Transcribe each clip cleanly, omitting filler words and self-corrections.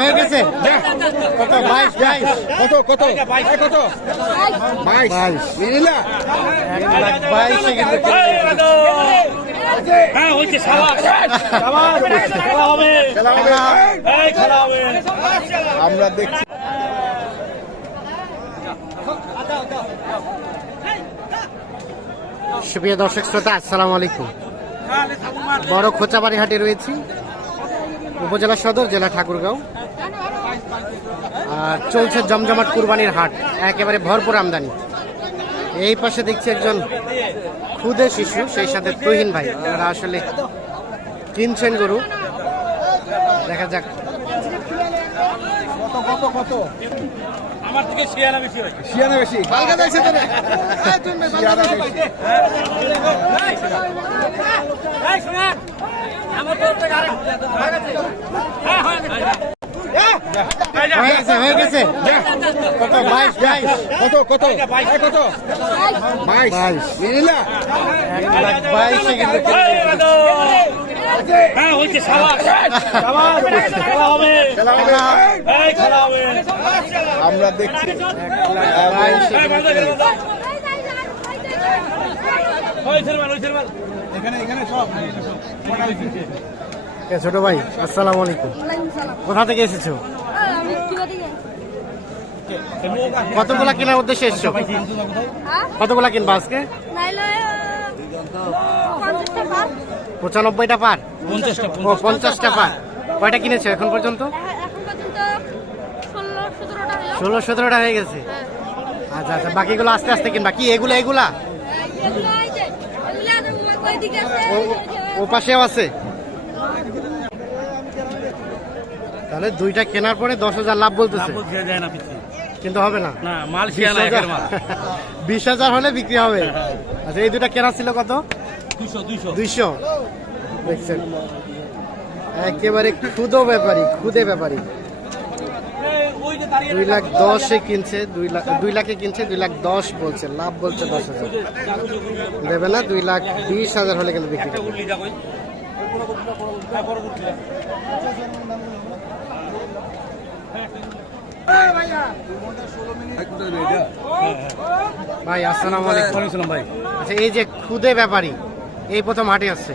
হয়ে গেছে কত 22 কত কত কত 22 মিলিলা 1,22,000 কিন্তু হ্যাঁ হইছে শাবাশ শাবাশ খেলা হবে এই খেলা হবে আমরা দেখছি। সুপ্রিয় দর্শক শ্রোতা, আসসালামু আলাইকুম। বড় খোঁচাবাড়ি হাটে রয়েছি, উপজেলা সদর, জেলা ঠাকুরগাঁও। আর চলছে জমজমাট কুরবানির হাট, একেবারে ভরপুর আমদানি। এই পাশে দেখছি একজন খুদে শিশু, সেই সাথে তুহিন ভাই, ওরা আসলে কিনছেন গরু। দেখা যাক কত কত আমার থেকে শিয়ানা বেশি হয় শিয়ানা বেশি কালকে যাইছে তো রে শিয়ানা বেশি এই শোনা আমার তো একটা গাড়ি হয়ে গেছে হয়ে গেছে কত 22 কত কত কত 22 মিলিলা 1,22,000 কিন্তু হ্যাঁ হইছে শাবাশ শাবাশ খেলা হবে এই খেলা হবে আমরা দেখছি। এখানে এখানে সব ছোট ভাই, আসসালামু আলাইকুম। কোথা থেকে এসেছো? কতগুলা কেনার উদ্দেশ্যে এসছো? কতগুলা কিনবা আজকে? 95টা পার। 50টা পার। কয়টা কিনেছো এখন পর্যন্ত? 16-17টা হয়ে গেছে। আচ্ছা আচ্ছা, বাকিগুলো আস্তে আস্তে কিনবা। কি এগুলা এগুলা ও পাশেও আছে? তাহলে দুইটা কেনার পরে 10,000 লাভ বলতেছে, কিন্তু হবে না। না মাল শিয়ানা একের মাল 20,000 হলে বিক্রি হবে। আচ্ছা, এই দুটা কেনা ছিল কত? 200। দেখছেন, একেবারে খুদে ব্যাপারী 2,10,000 কিনছে, 2 লাখে কিনছে, 2,10,000 বলছে, লাভ বলছে 10,000 দেবে না। 2,20,000 হলে কিন্তু বিক্রি করবে। ভাই আসসালামু আলাইকুম। ভাই আচ্ছা, এই যে খুদে ব্যাপারী এই প্রথম হাটে আসছে?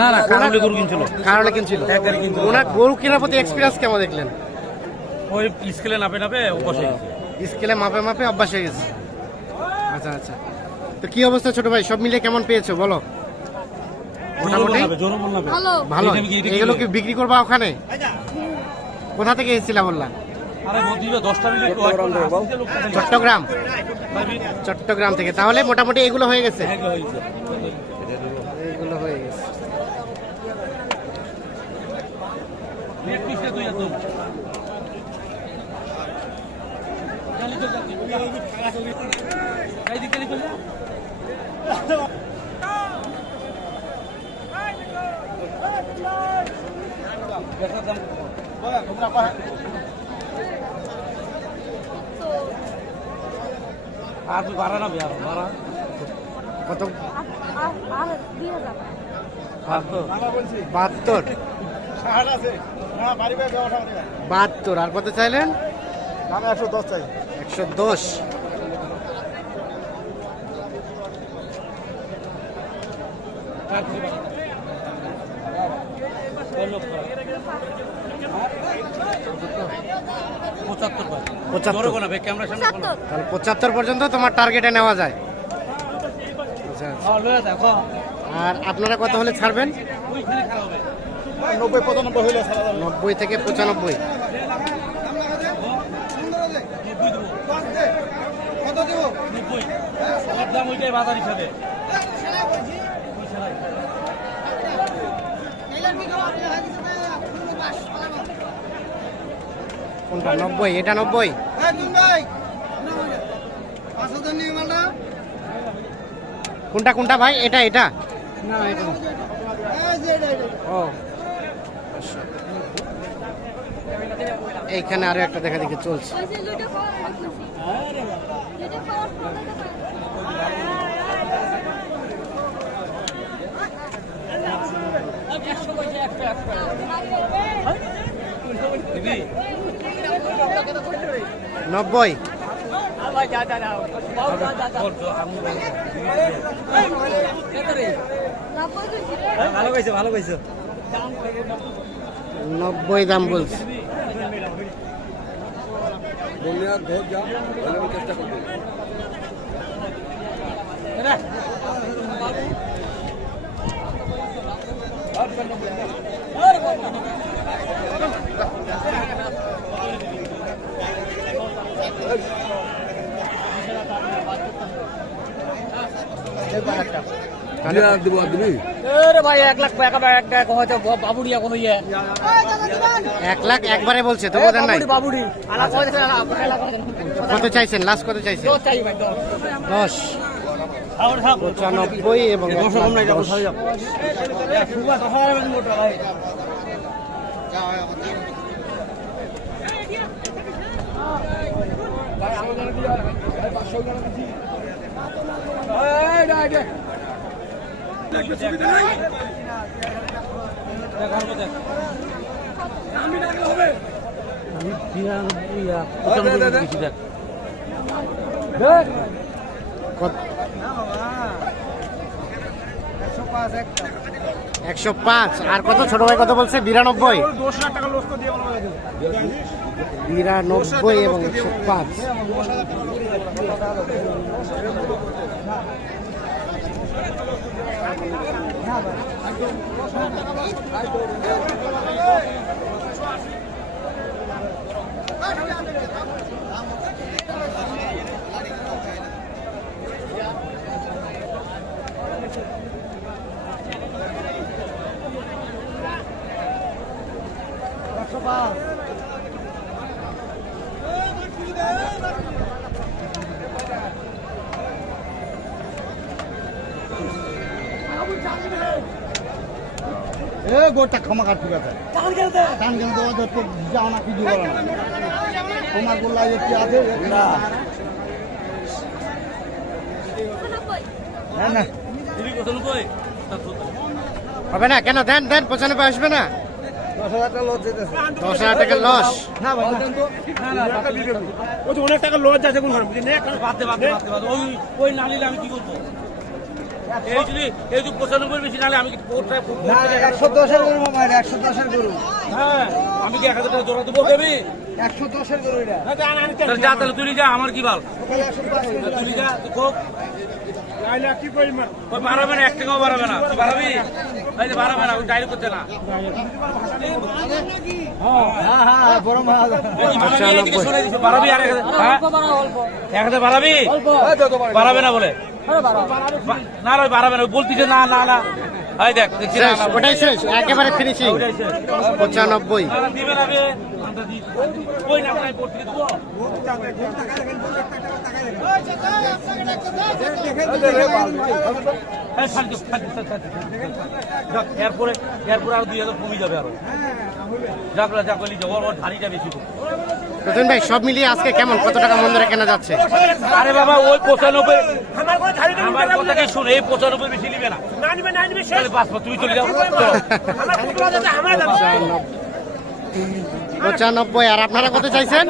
না না কারণে গরু কিনছিল ওনার গরু কেনার প্রতি এক্সপিরিয়েন্স কেমন দেখলেন? ওই স্কেলে নাপে বসে স্কেলে মাপে অভ্যাস হয়ে গেছে। আচ্ছা আচ্ছা, তো কি অবস্থা ছোট ভাই, সব মিলে কেমন পেয়েছো বলো? মোটামুটি ভালো। এগুলো কি বিক্রি করবা ওখানে? কোথা থেকে এসেছিলা বললা? চট্টগ্রাম থেকে। তাহলে মোটামুটি এগুলো হয়ে গেছে। এগুলো হয়ে গেছে। আর বাড়া না বাড়া কত? 72। আর কত চাইলেন? 110 চাই। 110। তাহলে 75 পর্যন্ত তোমার টার্গেটে নেওয়া যায়। আচ্ছা, আচ্ছা। আর আপনারা কত হলে ছাড়বেন? 90-95 হইলে 90 থেকে 95। কত দেব? 90 দাম ওইটাই বাজার হিসাবে। কোনটা 90? এটা 90। কোনটা ভাই? এটা না, এটা ও এইখানে আরো একটা দেখা দেখি চলছে। 90। ভালো কইছো ভালো কইছো 90 দাম বলছে। ভাই 1 লাখ একটা হয়তো বাবুড়িয়া কোনো ইয়ে 1 লাখ একবারে বলছে তো বোধ নাই। বাবুড়ি কত চাইছেন, লাস্ট কত চাইছেন? 10। 95 এবং 10। কত? 105। আর কত ছোট ভাই কত বলছে? 92। 92 এবং 105। গোটা ক্ষমা কাট ঠিক আছে টান কেন তোমাদের তো যাও না কিছু বলো না তোমার গোল্লা কি আছে না না হবে না কেন? দেন দেন, 95 আসবে না? 10,000 টাকা লস যেতেছে 10,000 টাকা লস। না ভাই অনেক টাকা লজ আছে কোন ওই না নিলে আমি কি করবো? এই যে 95 বেশি নালে আমি 110-এর গরু মামা 110-এর গরু হ্যাঁ আমি কি 1000 টাকা জোড়া দেবো দেবি 110-এর গরু এটা যা তাহলে তুলি যা আমার কি বাল তুলি যা খুব কি পরিমাণ বাড়াবে না 1 টাকাও বাড়াবে না তুই বাড়াবি এই যে বাড়াবে না ওই ডাইরেক্ট করছে না হ্যাঁ বড় মাল বাড়াবি আর 1000 বাড়াবি বাড়াবে না বলে না রে বাড়াবে না বলতিছে না না না এই দেখ দেখছি না শেষ, ওটাই শেষ, একেবারে ফিনিশিং। 95। দিবে না বে কই না নাই পড়তে দেবো এরপরে আর 2000 কমে যাবে আরো যাকলা যাকলি যাবো ওর ধারিটা বেশি প্রথম ভাই সব মিলিয়ে আজকে কেমন, কত টাকা মন ধরে কেনা যাচ্ছে? আরে বাবা ওই 95 আমার কথা কি শুনে এই 95 বেশি নিবে না তাহলে বাস তুই চলে যাও 95। আর আপনারা কত চাইছেন?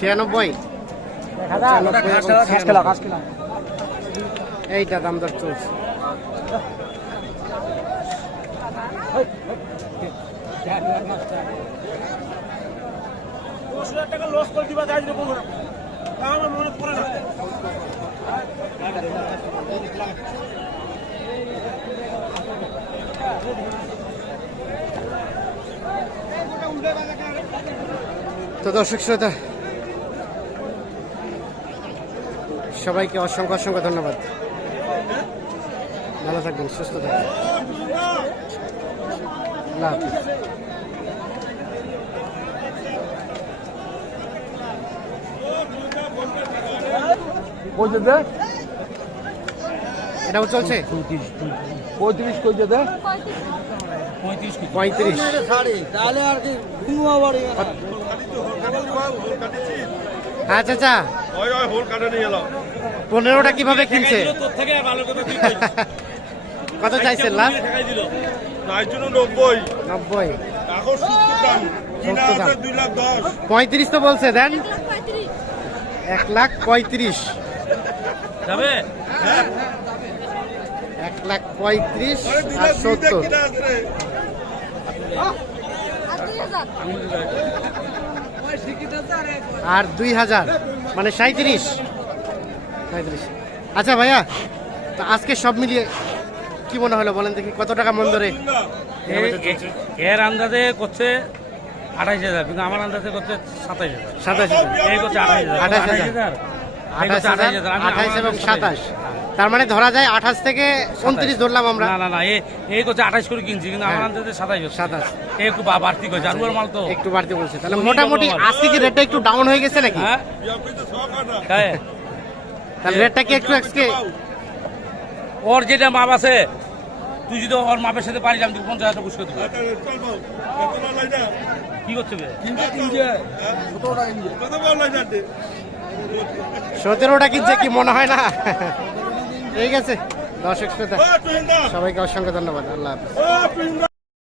96। এইটা দাম দর চলছে। টাকা লস করে দিবা যাই আমার মনে পড়ে না তো দর্শক শ্রোতা সবাইকে অসংখ্য অসংখ্য ধন্যবাদ। ভালো থাকবেন, সুস্থ থাকবেন। আল্লাহ হাফেজ। এটাও চলছে 35 কই যেতে 35। তাহলে আর কি ঘুমা বাড়ি আচ্ছা আচ্ছা, 15টা কিভাবে কিনছে? তোর থেকে ভালো কথা তুই কত চাইছেন লাস্ট? 90 90। এখন 70 দাম। 35 তো বলছে, দেন 1,35,000। যাবে 1,35,000 আর 70 আর 2,000 মানে 37। আচ্ছা ভাইয়া, তো আজকে সব মিলিয়ে কি মনে হলো বলেন দেখি, কত টাকা মন ধরে? এর আন্দাজে করছে 28,000, কিন্তু আমার আন্দাজে করছে 27,000। 27,000, এই করছে 28,000, 28,000, 28 এবং 27, তার মানে ধরা যায় 28 থেকে 29 ধরলাম আমরা। না না না, এই করছে 28 করে কিনছি, কিন্তু আমার আন্দাজে 27। 27 এই একটু বাড়তি করছে, আর ওর মাল তো একটু বাড়তি বলছে, তাহলে মোটামুটি আজকে কি রেটটা একটু ডাউন হয়ে গেছে নাকি? হ্যাঁ হ্যাঁ। তাহলে রেটটা কি একটু আজকে ওর যেটা মাপ আছে, তুই যদি ওর মাপের সাথে পারিস, আমি তোকে 50,000 টাকা পুরস্কার দেবো। কি করছে বে? 17টা কিনছে, কি মনে হয় না? ঠিক আছে দর্শক শ্রোতা, সবাইকে অসংখ্য ধন্যবাদ। আল্লাহ হাফেজ।